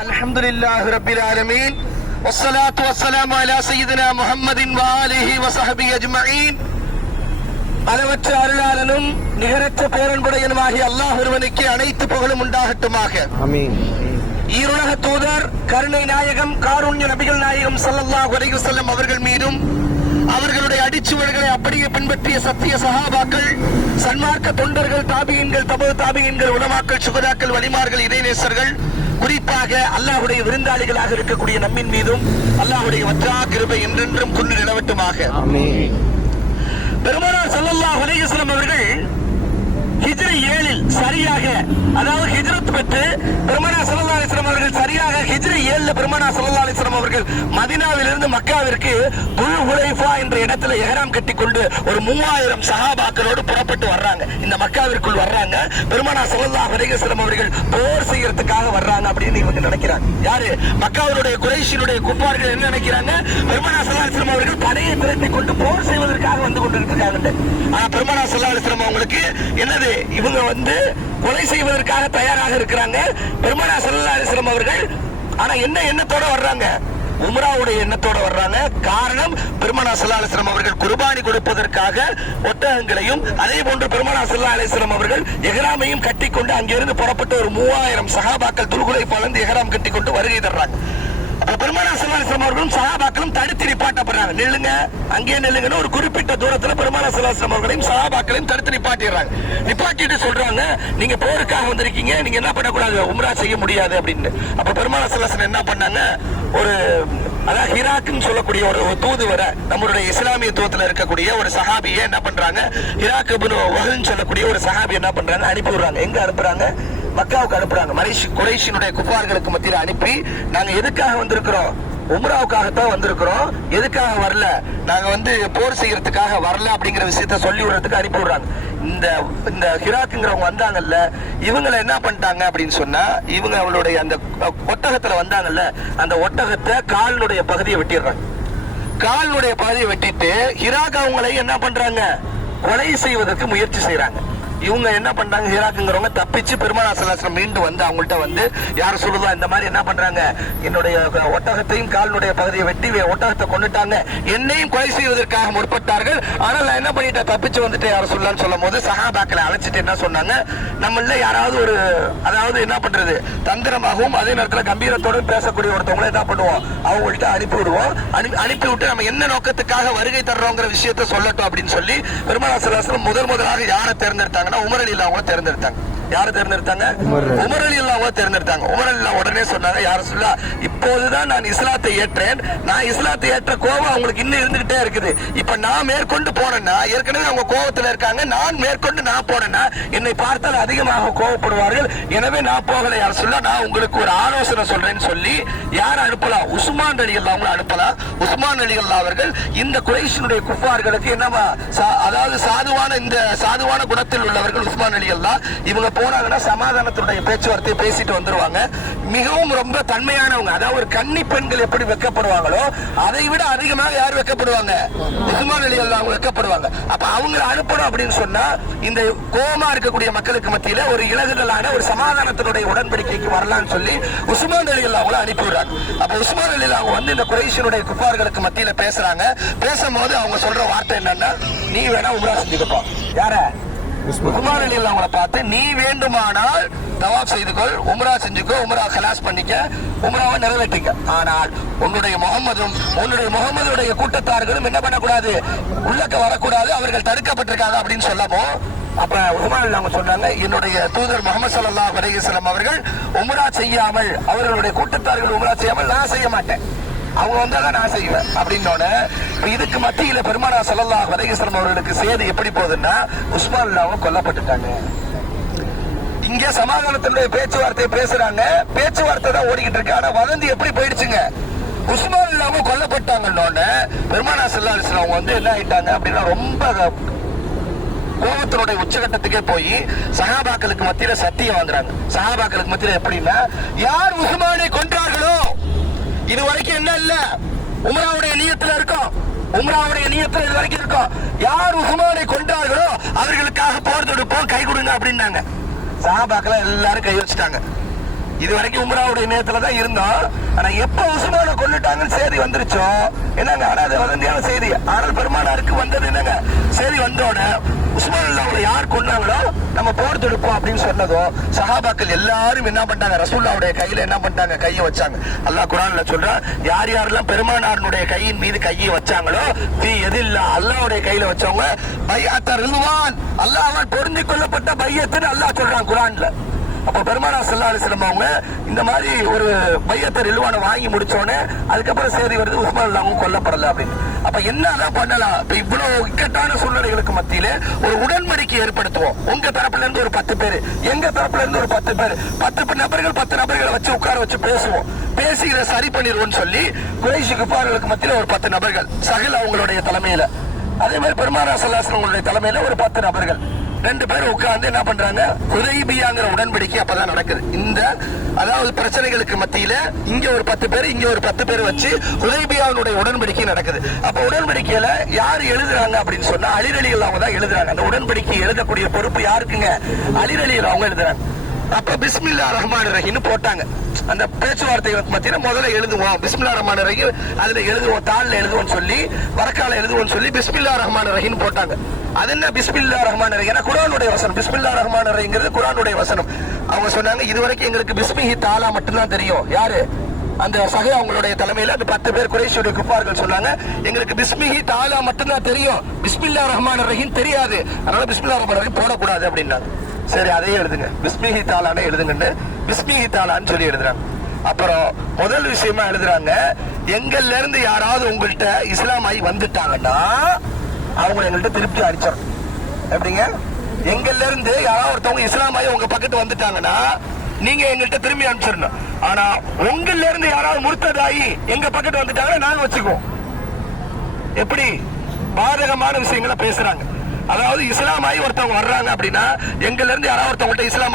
الحمد لله رب العالمين والصلاة والسلام على سيدنا محمد وآله وصحبه أجمعين அளவற்ற அருளாளனும் நிகரற்ற பேரன்புடையனுமாகிய அல்லாஹ் ஒருவனுக்கு அனைத்து புகழும் உண்டாகட்டுமாக ஆமீன் ஈருலக தூதர் கருணை நாயகம் காருண்ய நபிகள் நாயகம் ஸல்லல்லாஹு அலைஹி வஸல்லம் அவர்கள் மீதும் அவர்களுடைய அடிச்சுவடுகளை அப்படியே பின்பற்றிய சத்திய சஹாபாக்கள் சன்மார்க்க தொண்டர்கள் தாபியன்கள் தபு தாபியன்கள் உலமாக்கள் சுகதாக்கள் வலிமார்கள் இறைநேசர்கள் குறிப்பாக அல்லாஹ்வுடைய விருந்தாளிகளாக இருக்கக்கூடிய நம்மின் மீதும் அல்லாஹ்வுடைய வற்றா கிருபை என்றென்றும் கொண்டு நிலவட்டுமாக. பெருமானார் ஸல்லல்லாஹு அலைஹி வஸல்லம் அவர்கள் ஹிஜ்ரி ஏழில் சரியாக அதாவது ஹிஜ்ரத் பெற்று பெருமானார் வஸல்லம் அவர்கள் சரியாக ஹிஜ்ரி ஏழுல பெருமானார் ஸல்லல்லாஹு அலைஹி அவர்கள் மதினாவிலிருந்து மக்காவிற்கு குல் உலைஃபா என்ற இடத்துல எஹராம் கட்டிக்கொண்டு ஒரு மூவாயிரம் சஹாபாக்களோடு புறப்பட்டு வர்றாங்க. இந்த மக்காவிற்குள் வர்றாங்க. பெருமானார் ஸல்லல்லாஹு அலைஹி அவர்கள் போர் செய்யறதுக்காக வர்றாங்க அப்படின்னு இவங்க நினைக்கிறாங்க. யாரு? மக்காவினுடைய குறைஷினுடைய குப்பார்கள் என்ன நினைக்கிறாங்க? பெருமானார் ஸல்லல்லாஹு அலைஹி அவர்கள் படையை திரட்டி கொண்டு போர் செய்வதற்காக வந்து கொண்டிருக்கிறாங்க. ஆனா பெருமானார் ஸல்லல்லாஹு அலைஹி அவங்களுக்கு என்னது? இவங்க வந்து கொலை செய்வதற்காக தயாராக இருக்கிறாங்க. பெருமானா சல்லா அலிஸ்லம் அவர்கள் ஆனா என்ன எண்ணத்தோட வர்றாங்க? உம்ராவுடைய எண்ணத்தோட வர்றாங்க. காரணம் பெருமனா சல்லா அலிஸ்லாம் அவர்கள் குர்பானி கொடுப்பதற்காக ஒட்டகங்களையும் அதே போன்று பெருமனா சல்லா அலிஸ்லாம் அவர்கள் எஹராமையும் கட்டிக்கொண்டு அங்கிருந்து புறப்பட்டு ஒரு மூவாயிரம் சகாபாக்கள் துல்குலை பலந்து எஹராம் கட்டிக்கொண்டு வருகை தர்றாங்க. பெருமானா சல்லா அவர்களும் சகாபாக்களும் தடுத்து நிப்பாட்டப்படுறாங்க. நில்லுங்க. அங்கே நில்லுங்கன்னு ஒரு குறிப்பிட்ட தூரத்துல பெருமானா சல்லா அவர்களையும் சகாபாக்களையும் தடுத்து நிப்பாட்டிடுறாங்க. நிப்பாட்டிட்டு சொல்றாங்க நீங்க போருக்காக வந்திருக்கீங்க நீங்க என்ன பண்ணக்கூடாது? உம்ரா செய்ய முடியாது அப்படின்னு. அப்ப பெருமானா சல்லா என்ன பண்ணாங்க? ஒரு அதாவது ஹிராக்குன்னு சொல்லக்கூடிய ஒரு தூதுவரை நம்மளுடைய இஸ்லாமிய தூத்துல இருக்கக்கூடிய ஒரு சஹாபியை என்ன பண்றாங்க? ஹிராக் சொல்லக்கூடிய ஒரு சஹாபி என்ன பண்றாங்க? அனுப்பி விடுறாங்க. எங்க அனுப்புறாங்க? மக்காவுக்கு அனுப்புறாங்க. மலேசி குறைஷினுடைய குப்பார்களுக்கு மத்தியில் அனுப்பி நாங்க எதுக்காக வந்திருக்கிறோம்? உம்ராவுக்காகத்தான் வந்திருக்கிறோம். எதுக்காக வரல? நாங்க வந்து போர் செய்யறதுக்காக வரல அப்படிங்கிற விஷயத்த சொல்லி விடுறதுக்கு அனுப்பி விடுறாங்க. இந்த இந்த ஹிராக்குங்கிறவங்க வந்தாங்கல்ல இவங்களை என்ன பண்ணிட்டாங்க அப்படின்னு சொன்னா இவங்க அவளுடைய அந்த ஒட்டகத்துல வந்தாங்கல்ல அந்த ஒட்டகத்தை காலினுடைய பகுதியை வெட்டிடுறாங்க. காலினுடைய பகுதியை வெட்டிட்டு ஹிராக் அவங்களை என்ன பண்றாங்க? கொலை செய்வதற்கு முயற்சி செய்யறாங்க இவங்க என்ன பண்றாங்க? ஹீராக்குங்கிறவங்க தப்பிச்சு பெருமாள் அசலாசனம் மீண்டு வந்து அவங்கள்ட்ட வந்து யார் சொல்லுதா இந்த மாதிரி என்ன பண்றாங்க? என்னுடைய ஒட்டகத்தையும் காலினுடைய பகுதியை வெட்டி ஒட்டகத்தை கொண்டுட்டாங்க. என்னையும் கொலை செய்வதற்காக முற்பட்டார்கள். ஆனால் நான் என்ன பண்ணிட்டேன்? தப்பிச்சு வந்துட்டு யார் சொல்லலாம்னு சொல்லும் போது சகாபாக்களை அழைச்சிட்டு என்ன சொன்னாங்க? நம்மள யாராவது ஒரு அதாவது என்ன பண்றது? தந்திரமாகவும் அதே நேரத்தில் கம்பீரத்தோடும் பேசக்கூடிய ஒருத்தவங்களை என்ன பண்ணுவோம்? அவங்கள்ட்ட அனுப்பி விடுவோம். அனுப்பி அனுப்பி விட்டு நம்ம என்ன நோக்கத்துக்காக வருகை தர்றோங்கிற விஷயத்த சொல்லட்டும் அப்படின்னு சொல்லி பெருமாள் சலாசலம் முதல் முதலாக யாரை தேர்ந்தெடுத்தாங்க? உமர் அலி அவங்கள தேர்ந்தெடுத்தாங்க. யாரை தேர்ந்தெடுத்தாங்க? உமர் அலி. உமர் அலி அவங்கள தேர்ந்தெடுத்தாங்க. உமர் அலி உடனே சொன்னாங்க யார சொல்ல இப்போதுதான் நான் இஸ்லாத்தை ஏற்றேன். நான் இஸ்லாத்தை ஏற்ற கோபம் அவங்களுக்கு இன்னும் இருந்துகிட்டே இருக்குது. இப்ப நான் மேற்கொண்டு போனேன்னா ஏற்கனவே அவங்க கோபத்துல இருக்காங்க. நான் மேற்கொண்டு நான் போனேன்னா என்னை பார்த்தால் அதிகமாக கோபப்படுவார்கள். எனவே நான் போகல யார் சொல்ல நான் உங்களுக்கு ஒரு ஆலோசனை சொல்றேன்னு சொல்லி யார் அனுப்பலாம்? உஸ்மான் அலி அவங்கள அனுப்பலாம். உஸ்மான் அலி அவர்கள் இந்த குறைஷினுடைய குஃபார்களுக்கு என்னவா அதாவது சாதுவான இந்த சாதுவான குணத்தில் உள்ளவர்கள் உஸ்மான் அலி இவங்க போனாங்கன்னா சமாதானத்துடைய பேச்சுவார்த்தையை பேசிட்டு வந்துருவாங்க. மிகவும் ரொம்ப தன்மையானவங்க அதாவது ஒரு கன்னி பெண்கள் எப்படி வெக்கப்படுவாங்களோ அதை விட அதிகமாக யார் வெக்கப்படுவாங்க? உஸ்மான் அலி அவங்க வெக்கப்படுவாங்க. அப்ப அவங்களை அனுப்பணும் அப்படின்னு சொன்னா இந்த கோமா இருக்கக்கூடிய மக்களுக்கு மத்தியில ஒரு இலகுதலான ஒரு சமாதானத்தினுடைய உடன்படிக்கைக்கு வரலாம்னு சொல்லி உஸ்மான் அலி அவங்கள அனுப்பி விடுறாங்க. அப்ப உஸ்மான் அலி அவங்க வந்து இந்த குறைஷனுடைய குப்பார்களுக்கு மத்தியில பேசுறாங்க. பேசும்போது அவங்க சொல்ற வார்த்தை என்னன்னா நீ வேணா உம்ரா செஞ்சுக்கப்போ. யார? உஸ்மான். உஸ்மான் அலி அவங்கள பார்த்து நீ வேண்டுமானால் தவாப் செய்து கொள் உம்ரா செஞ்சுக்கோ உம்ரா கலாஸ் பண்ணிக்க உம்ராவை நிறைவேற்றிக்க. ஆனால் உன்னுடைய முகமதும் உன்னுடைய முகமதுடைய கூட்டத்தார்களும் என்ன பண்ணக்கூடாது? உள்ளக்க வரக்கூடாது அவர்கள் தடுக்கப்பட்டிருக்காங்க அப்படின்னு சொல்லமோ அப்ப உஸ்மான் அவங்க சொன்னாங்க என்னுடைய தூதர் முகமது சல்லா அலைஹி அவர்கள் உம்ரா செய்யாமல் அவர்களுடைய கூட்டத்தார்கள் உம்ரா செய்யாமல் நான் செய்ய மாட்டேன். அவங்க வந்தாதான் நான் செய்வேன். அப்படின்னோட இதுக்கு மத்தியில பெருமானா ஸல்லல்லாஹு அலைஹி அவர்களுக்கு சேது எப்படி போகுதுன்னா உஸ்மான் கொல்லப்பட்டுட்டாங்க. இங்க சமாதானத்தினுடைய பேச்சுவார்த்தை பேசுறாங்க. பேச்சுவார்த்தை தான் ஓடிக்கிட்டு இருக்கு. ஆனா வதந்தி எப்படி போயிடுச்சுங்க? உஸ்மான் இல்லாம கொல்லப்பட்டாங்கன்னொன்னு பெருமானா செல்லா அவங்க வந்து என்ன ஆயிட்டாங்க அப்படின்னா ரொம்ப கோபத்தினுடைய உச்சகட்டத்துக்கே போய் சகாபாக்களுக்கு மத்தியில சத்தியம் வாங்குறாங்க சஹாபாக்களுக்கு மத்தியில எப்படின்னா யார் உஸ்மானை கொன்றார்களோ இது வரைக்கும் என்ன இல்ல? உமராவுடைய நீயத்துல இருக்கும் உம்ராவுடைய நீயத்துல இது வரைக்கும் இருக்கும் யார் உஸ்மானை கொண்டார்களோ அவர்களுக்காக போர் தொடுப்போம் கை கொடுங்க அப்படின்னாங்க. சாபாக்கெல்லாம் எல்லாரும் கை வச்சுட்டாங்க. இது வரைக்கும் உம்ராவுடைய நேரத்துல தான் இருந்தோம். ஆனா எப்ப உசுமான கொண்டுட்டாங்கன்னு செய்தி வந்துருச்சோ? என்னங்க ஆனா அது வதந்தியான செய்தி. ஆனால் பெருமானாருக்கு வந்தது என்னங்க? செய்தி வந்தோட உஸ்மான் யார் கொண்டாங்களோ நம்ம போர் தொடுப்போம் அப்படின்னு சொன்னதோ சஹாபாக்கள் எல்லாரும் என்ன பண்ணிட்டாங்க? ரசூல்லாவுடைய கையில என்ன பண்ணாங்க கையை வச்சாங்க. அல்லாஹ் குரான்ல சொல்றான் யார் யாரெல்லாம் பெருமானாருடைய கையின் மீது கையை வச்சாங்களோ தீ எதில்ல அல்லாவுடைய கையில வச்சவங்க பையாத்த ரில்வான் அல்லாஹ் பொருந்தி கொள்ளப்பட்ட பையத்துன்னு அல்லாஹ் சொல்றான் குரான்ல. அப்ப பெருமானா சல்லா அலிஸ்லம் அவங்க இந்த மாதிரி ஒரு பையத்தை ரில்வானை வாங்கி முடிச்சோடனே அதுக்கப்புறம் செய்தி வருது உஸ்மான் அல்லாவும் கொல்லப்படலை அப்படின்னு. அப்போ என்னதான் பண்ணலாம்? இப்போ இவ்வளவு இக்கட்டான சூழ்நிலைகளுக்கு மத்தியில ஒரு உடன்படிக்கை ஏற்படுத்துவோம். உங்க தரப்புல இருந்து ஒரு பத்து பேர் எங்க தரப்புல இருந்து ஒரு பத்து பேர் பத்து நபர்கள் பத்து நபர்களை வச்சு உட்கார வச்சு பேசுவோம். பேசி இதை சரி பண்ணிடுவோம்னு சொல்லி குறைஷி குப்பார்களுக்கு மத்தியில ஒரு பத்து நபர்கள் சகல் அவங்களுடைய தலைமையில. அதே மாதிரி பெருமானா சல்லாசனங்களுடைய தலைமையில ஒரு பத்து நபர்கள். ரெண்டு பேரும் உட்கார்ந்து என்ன பண்றாங்க? ஹுதைபியாங்கிற உடன்படிக்கை அப்பதான் நடக்குது. இந்த அதாவது பிரச்சனைகளுக்கு மத்தியில இங்க ஒரு பத்து பேர் இங்க ஒரு பத்து பேர் வச்சு ஹுதைபியாவுடைய உடன்படிக்கை நடக்குது. அப்ப உடன்படிக்கையில யார் எழுதுறாங்க அப்படின்னு சொன்னா அலிரலிகள் அவங்க தான் எழுதுறாங்க. அந்த உடன்படிக்கை எழுதக்கூடிய பொறுப்பு யாருக்குங்க? அலிரலிகள் அவங்க எழுதுறாங்க. அப்ப பிஸ்மில்லா ரஹ்மான் ரஹீம்னு போட்டாங்க. அந்த பேச்சுவார்த்தை மத்தியில முதல்ல எழுதுவோம். பிஸ்மில்லா ரஹ்மான் ரஹீம் அதுல எழுதுவோம் தாளில் எழுதுவோம் சொல்லி வரக்கால எழுதுவோம் சொல்லி பிஸ்மில்லா ரஹ்மான் ரஹீம் போட்டாங்க. அது என்ன பிஸ்மில்லா ரஹ்மான் ரஹீம்? ஏன்னா குரானுடைய வசனம் பிஸ்மில்லா ரஹ்மான் ரஹீங்கிறது குரானுடைய வசனம். அவங்க சொன்னாங்க இதுவரைக்கும் எங்களுக்கு பிஸ்மிஹி தாலா மட்டும்தான் தெரியும். யாரு? அந்த சக அவங்களுடைய தலைமையில அந்த பத்து பேர் குறைஷியுடைய குப்பார்கள் சொன்னாங்க எங்களுக்கு பிஸ்மிஹி தாலா மட்டும்தான் தெரியும். பிஸ்மில்லா ரஹ்மான் ரஹீம் தெரியாது. அதனால பிஸ்மில்லா ரஹ்மான் ரஹீம் போடக்கூடாது அப்படின்னாங்க. சரி அதையே எழுதுங்க. பிஸ்மிஹி தாலானே எழுதுங்கன்னு பிஸ்மிஹி தாலான்னு சொல்லி எழுதுறாங்க. அப்புறம் முதல் விஷயமா எழுதுறாங்க எங்கள்ல இருந்து யாராவது உங்கள்கிட்ட இஸ்லாம் ஆகி வந்துட்டாங்கன்னா அவங்க எங்கள்கிட்ட திருப்தி அடிச்சிடும் எப்படிங்க? எங்கள்ல இருந்து யாராவது ஒருத்தவங்க இஸ்லாம் ஆகி உங்க பக்கத்து வந்துட்டாங்கன்னா நீங்க எங்கள்கிட்ட திரும்பி அனுப்பிச்சிடணும். ஆனா உங்கள்ல இருந்து யாராவது முர்த்ததாகி எங்க பக்கத்து வந்துட்டாங்கன்னா நாங்க வச்சுக்குவோம். எப்படி? பாதகமான விஷயங்களை பேசுறாங்க. அதாவது இஸ்லாமாயி ஒருத்தவங்க வர்றாங்க அப்படின்னா எங்கள்ல இருந்து யாராவது ஒருத்தவங்கள்ட்ட இஸ்லாம்